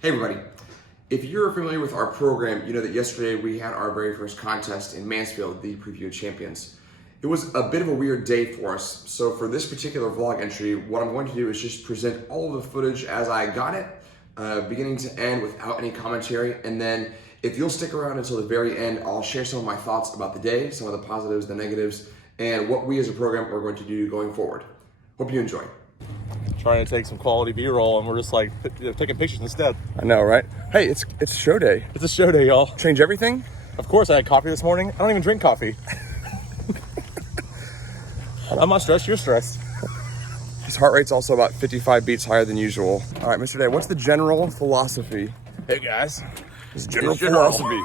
Hey everybody, if you're familiar with our program, you know that yesterday we had our very first contest in Mansfield, the Preview of Champions. It was a bit of a weird day for us, so for this particular vlog entry, what I'm going to do is just present all of the footage as I got it, beginning to end without any commentary, and then if you'll stick around until the very end, I'll share some of my thoughts about the day, some of the positives, the negatives, and what we as a program are going to do going forward. Hope you enjoy. Trying to take some quality B-roll, and we're just like taking pictures instead. I know, right? Hey, it's show day. It's a show day, y'all. Change everything? Of course, I had coffee this morning. I don't even drink coffee. I'm not stressed, you're stressed. His heart rate's also about 55 beats higher than usual. All right, Mr. Day, what's the general philosophy? Hey guys, General philosophy.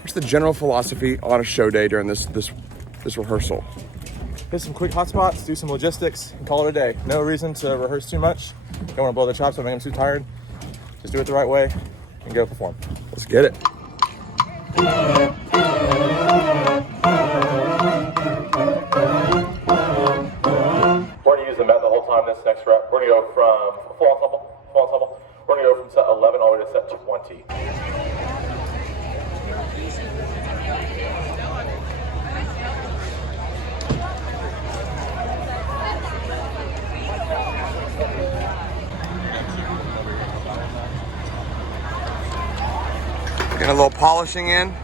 What's the general philosophy on a show day during this rehearsal? Hit some quick hotspots, do some logistics, and call it a day. No reason to rehearse too much. Don't want to blow the chops, don't make them too tired. Just do it the right way and go perform. Let's get it. We're going to use the mat the whole time this next rep. We're going to go from full ensemble. We're going to go from set 11 all the way to set 20. Getting a little polishing in.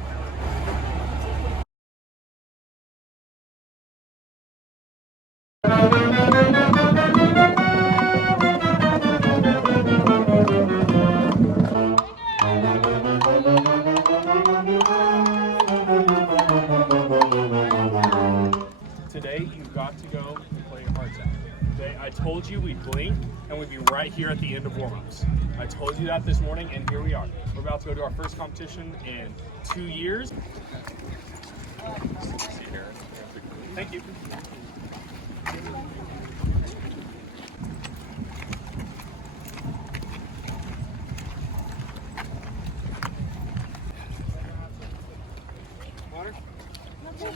Today, you've got to go and play your hearts out. Today, I told you we'd blink and we'd be right here at the end of warm-ups. I told you that this morning, and here we are. We're about to go to our first competition in 2 years. Thank you. Water?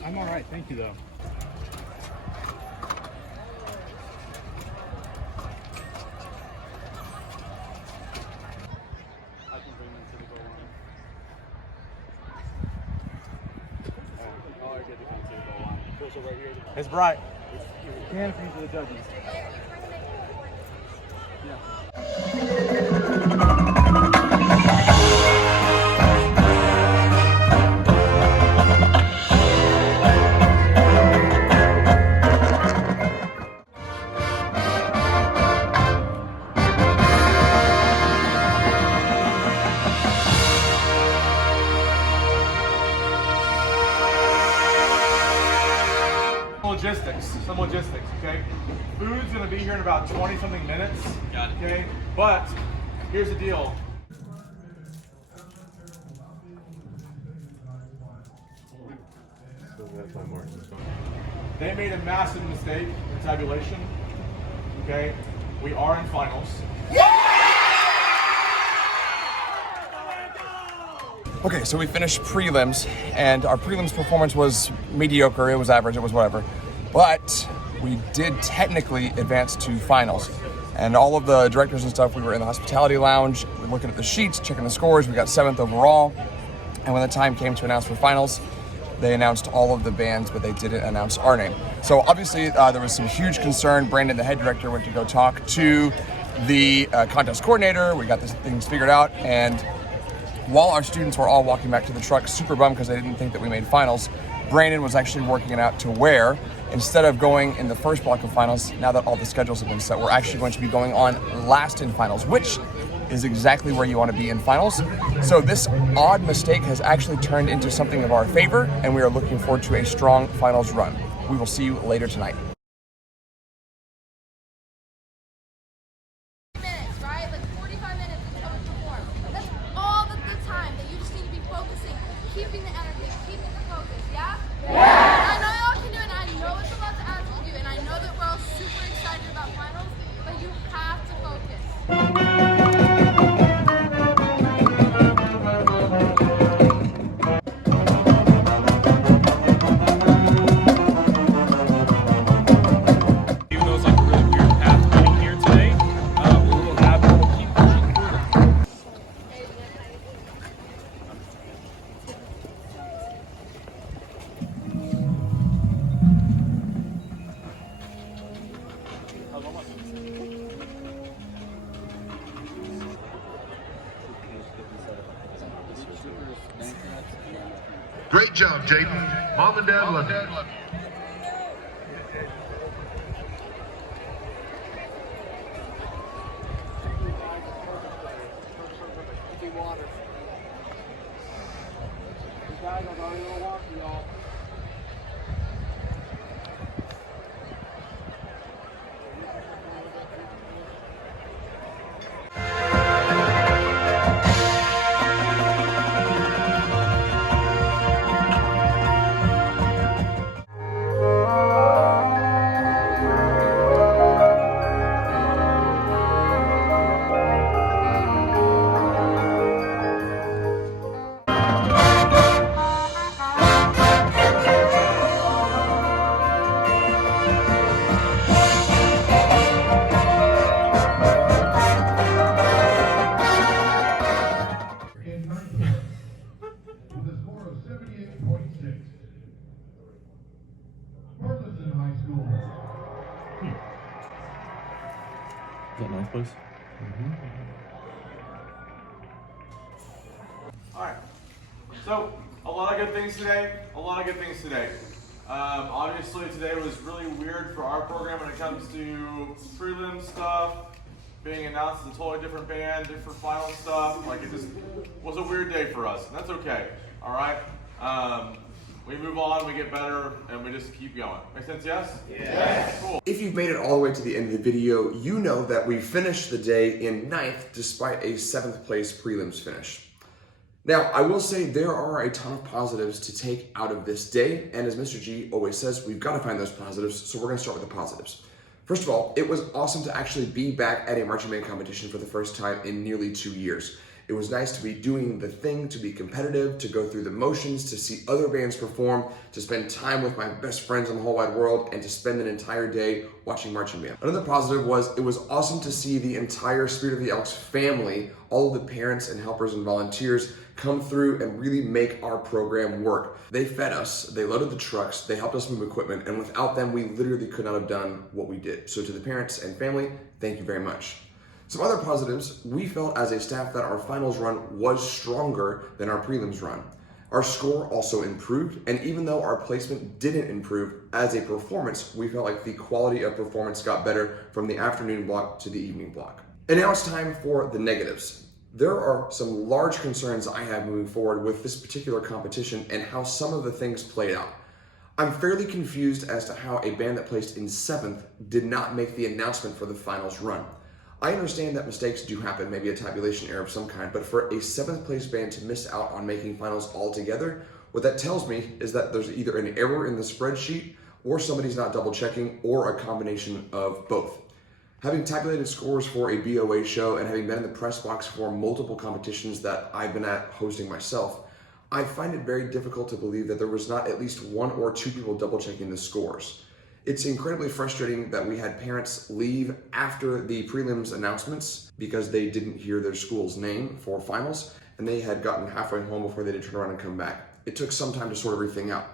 I'm all right, thank you though. It's bright. Can for the judges. Some logistics, okay? Food's gonna be here in about 20-something minutes. Got it. Okay, but here's the deal. They made a massive mistake in tabulation. Okay, we are in finals. Okay, so we finished prelims, and our prelims performance was mediocre. It was average, it was whatever. But we did technically advance to finals. And all of the directors and stuff, we were in the hospitality lounge, we were looking at the sheets, checking the scores. We got 7th overall. And when the time came to announce for finals, they announced all of the bands, but they didn't announce our name. So obviously there was some huge concern. Brandon, the head director, went to go talk to the contest coordinator. We got these things figured out. And while our students were all walking back to the truck, super bummed because they didn't think that we made finals, Brandon was actually working it out to where, instead of going in the first block of finals, now that all the schedules have been set, we're actually going to be going on last in finals, which is exactly where you want to be in finals. So this odd mistake has actually turned into something of our favor, and we are looking forward to a strong finals run. We will see you later tonight. Right? Like 45 minutes until we perform. That's all the time that you just need to be focusing, keeping the energy, keeping the focus, yeah? I know y'all can do it, and I know it's about to ask you, and I know that we're all super excited about finals, but you have to focus. Great job, Jaden. Mom and Dad love you. In 19th, with a score of 78.6. Burleson High School. Is that ninth place? Alright, so a lot of good things today, obviously today was really weird for our program when it comes to prelim stuff, being announced as a totally different band, different final stuff, like it just was a weird day for us, and that's okay, alright? We move on, we get better, and we just keep going. Make sense, yes? Yes. Cool. If you've made it all the way to the end of the video, you know that we finished the day in 9th despite a 7th place prelims finish. Now, I will say there are a ton of positives to take out of this day, and as Mr. G always says, we've got to find those positives, so we're going to start with the positives. First of all, it was awesome to actually be back at a marching band competition for the first time in nearly 2 years. It was nice to be doing the thing, to be competitive, to go through the motions, to see other bands perform, to spend time with my best friends in the whole wide world, and to spend an entire day watching marching band. Another positive was it was awesome to see the entire Spirit of the Elks family, all of the parents and helpers and volunteers come through and really make our program work. They fed us, they loaded the trucks, they helped us move equipment, and without them, we literally could not have done what we did. So to the parents and family, thank you very much. Some other positives, we felt as a staff that our finals run was stronger than our prelims run. Our score also improved, and even though our placement didn't improve, as a performance, we felt like the quality of performance got better from the afternoon block to the evening block. And now it's time for the negatives. There are some large concerns I have moving forward with this particular competition and how some of the things played out. I'm fairly confused as to how a band that placed in 7th did not make the announcement for the finals run. I understand that mistakes do happen, maybe a tabulation error of some kind, but for a 7th place band to miss out on making finals altogether, what that tells me is that there's either an error in the spreadsheet or somebody's not double checking or a combination of both. Having tabulated scores for a BOA show and having been in the press box for multiple competitions that I've been at hosting myself, I find it very difficult to believe that there was not at least 1 or 2 people double checking the scores. It's incredibly frustrating that we had parents leave after the prelims announcements because they didn't hear their school's name for finals and they had gotten halfway home before they did turn around and come back. It took some time to sort everything out.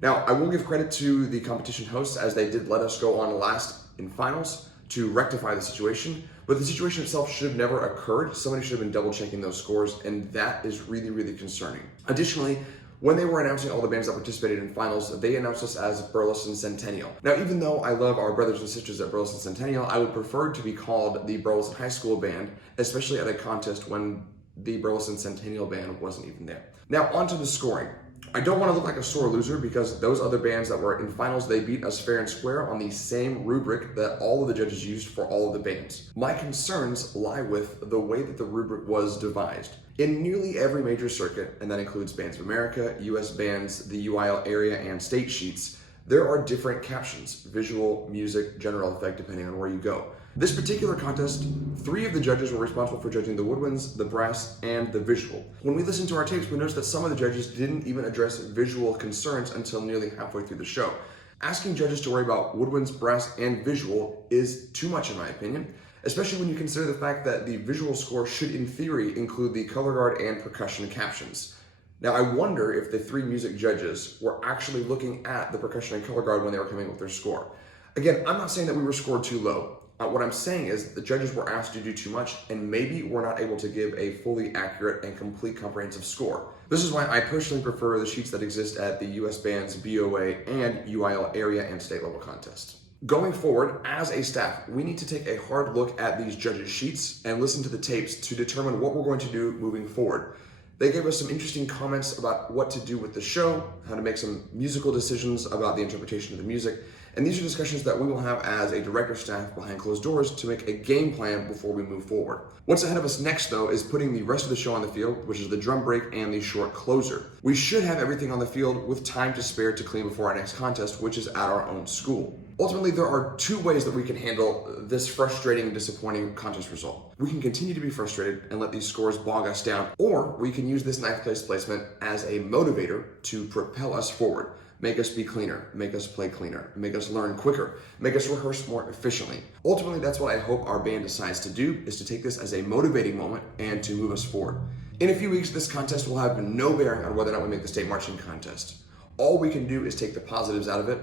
Now, I will give credit to the competition hosts as they did let us go on last in finals to rectify the situation, but the situation itself should have never occurred. Somebody should have been double checking those scores, and that is really, really concerning. Additionally, when they were announcing all the bands that participated in finals, they announced us as Burleson Centennial. Now, even though I love our brothers and sisters at Burleson Centennial, I would prefer to be called the Burleson High School Band, especially at a contest when the Burleson Centennial Band wasn't even there. Now, on to the scoring. I don't want to look like a sore loser because those other bands that were in finals, they beat us fair and square on the same rubric that all of the judges used for all of the bands. My concerns lie with the way that the rubric was devised. In nearly every major circuit, and that includes Bands of America, US bands, the UIL area, and state sheets, there are different captions: visual, music, general effect, depending on where you go. This particular contest, 3 of the judges were responsible for judging the woodwinds, the brass, and the visual. When we listened to our tapes, we noticed that some of the judges didn't even address visual concerns until nearly halfway through the show. Asking judges to worry about woodwinds, brass, and visual is too much in my opinion, especially when you consider the fact that the visual score should in theory include the color guard and percussion captions. Now, I wonder if the 3 music judges were actually looking at the percussion and color guard when they were coming up with their score. Again, I'm not saying that we were scored too low. What I'm saying is the judges were asked to do too much, and maybe we're not able to give a fully accurate and complete comprehensive score. This is why I personally prefer the sheets that exist at the US Bands, BOA, and UIL area and state level contests. Going forward, as a staff, we need to take a hard look at these judges' sheets and listen to the tapes to determine what we're going to do moving forward. They gave us some interesting comments about what to do with the show, how to make some musical decisions about the interpretation of the music, and these are discussions that we will have as a director staff behind closed doors to make a game plan before we move forward. What's ahead of us next, though, is putting the rest of the show on the field, which is the drum break and the short closer. We should have everything on the field with time to spare to clean before our next contest, which is at our own school. Ultimately, there are two ways that we can handle this frustrating and disappointing contest result. We can continue to be frustrated and let these scores bog us down, or we can use this ninth place placement as a motivator to propel us forward. Make us be cleaner, make us play cleaner, make us learn quicker, make us rehearse more efficiently. Ultimately, that's what I hope our band decides to do, is to take this as a motivating moment and to move us forward. In a few weeks, this contest will have no bearing on whether or not we make the state marching contest. All we can do is take the positives out of it,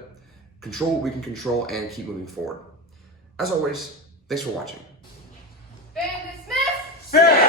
control what we can control, and keep moving forward. As always, thanks for watching. Band dismissed!